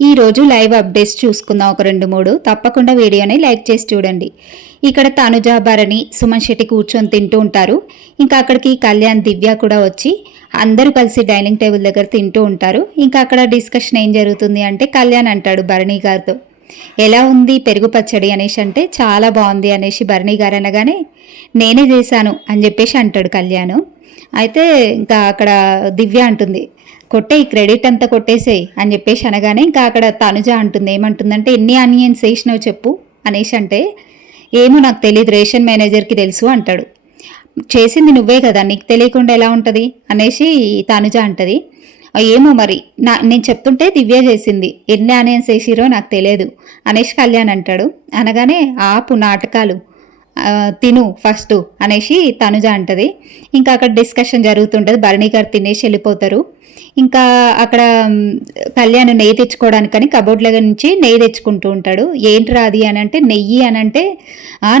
ఈరోజు live updates చూసుకుందాం ఒక 2-3. తప్పకుండా వీడియోని లైక్ చేసి చూడండి. ఇక్కడ తనుజ, భరణి, సుమన్ శెట్టి కూర్చొని తింటూ ఉంటారు. ఇంకా అక్కడికి కళ్యాణ్, దివ్య కూడా వచ్చి అందరూ కలిసి డైనింగ్ టేబుల్ దగ్గర తింటూ ఉంటారు. ఇంకా అక్కడ డిస్కషన్ ఏం జరుగుతుంది అంటే కళ్యాణ్ అంటాడు భరణి గారితో, ఎలా ఉంది పెరుగు పచ్చడి అనేసి అంటే చాలా బాగుంది అనేసి భరణి గారు అనగానే నేనే చేశాను అని చెప్పేసి అంటాడు కళ్యాణ్. అయితే ఇంకా అక్కడ దివ్య అంటుంది, కొట్టేయి క్రెడిట్ అంతా కొట్టేసేయి అని చెప్పేసి అనగానే ఇంకా అక్కడ తనుజ అంటుంది, ఏమంటుందంటే ఎన్ని ఆనియన్స్ వేసినావు చెప్పు అనేసి అంటే ఏమో నాకు తెలియదు, రేషన్ మేనేజర్కి తెలుసు అంటాడు. చేసింది నువ్వే కదా, నీకు తెలియకుండా ఎలా ఉంటుంది అనేసి తనుజ అంటది. ఏమో మరి నేను చెప్తుంటే దివ్య చేసింది, ఎన్ని ఆనియన్స్ వేసిరో నాకు తెలియదు అనేసి కళ్యాణ్ అంటాడు. అనగానే ఆపు నాటకాలు, తిను ఫస్ట్ అనేసి తనుజ అంటది. ఇంకా అక్కడ డిస్కషన్ జరుగుతుంటుంది. భరణి గారు తినేసి వెళ్ళిపోతారు. ఇంకా అక్కడ కళ్యాణ్ నెయ్యి తెచ్చుకోవడానికని కబోర్డ్ల నుంచి నెయ్యి తెచ్చుకుంటూ ఉంటాడు. ఏంట్రా అది అని అంటే నెయ్యి అని అంటే,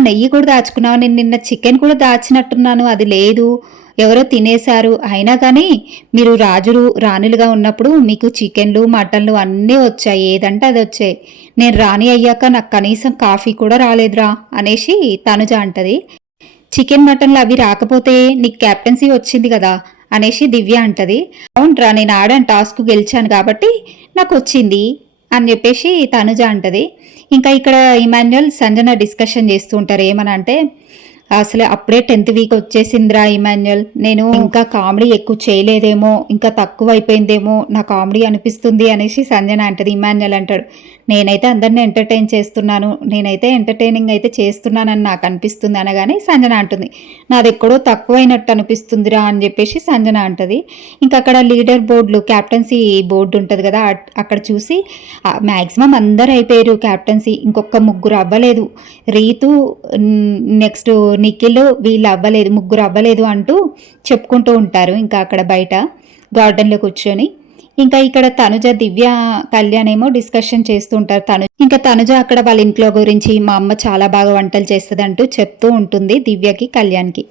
నెయ్యి కూడా దాచుకున్నావు, నేను నిన్న చికెన్ కూడా దాచినట్టున్నాను, అది లేదు, ఎవరో తినేశారు, అయినా కానీ మీరు రాజులు రాణులుగా ఉన్నప్పుడు మీకు చికెన్లు మటన్లు అన్నీ వచ్చాయి, ఏదంటే అది వచ్చాయి, నేను రాణి అయ్యాక నాకు కనీసం కాఫీ కూడా రాలేదురా అనేసి తనుజ అంటది. చికెన్ మటన్లు అవి రాకపోతే నీకు క్యాప్టెన్సీ వచ్చింది కదా అనేసి దివ్య అంటది. అవునరా, నేను ఆడాను, టాస్క్ గెలిచాను కాబట్టి నాకు వచ్చింది అని చెప్పేసి తనుజ అంటది. ఇంకా ఇక్కడ ఇమాన్యుయల్, సంజన డిస్కషన్ చేస్తూ ఉంటారు. ఏమని అంటే, అసలు అప్పుడే 10th వీక్ వచ్చేసిందిరా ఇమాన్యుయల్, నేను ఇంకా కామెడీ ఎక్కువ చేయలేదేమో, ఇంకా తక్కువ అయిపోయిందేమో నా కామెడీ అనిపిస్తుంది అనేసి సంజన అంటది. ఇమాన్యుయల్ అంటాడు, నేనైతే అందరిని ఎంటర్టైన్ చేస్తున్నాను, నేనైతే ఎంటర్టైనింగ్ అయితే చేస్తున్నానని నాకు అనిపిస్తుంది అనగానే సంజన అంటుంది, నాది ఎక్కడో తక్కువైనట్టు అనిపిస్తుందిరా అని చెప్పేసి సంజన అంటది. ఇంకా అక్కడ లీడర్ బోర్డులు, క్యాప్టెన్సీ బోర్డు ఉంటుంది కదా, అక్కడ చూసి మ్యాక్సిమం అందరు అయిపోయారు క్యాప్టెన్సీ, ఇంకొక 3 అవ్వలేదు, రీతు, నెక్స్ట్ నిఖిల్, వీళ్ళు అవ్వలేదు, 3 అవ్వలేదు అంటూ చెప్పుకుంటూ ఉంటారు. ఇంకా అక్కడ బయట గార్డెన్లో కూర్చొని. ఇంకా ఇక్కడ తనుజ, దివ్య, కళ్యాణ్ ఏమో డిస్కషన్ చేస్తూ ఉంటారు. ఇంకా తనుజ అక్కడ వాళ్ళ ఇంట్లో గురించి, మా అమ్మ చాలా బాగా వంటలు చేస్తుంది అంటూ చెప్తూ ఉంటుంది దివ్యకి, కళ్యాణ్కి.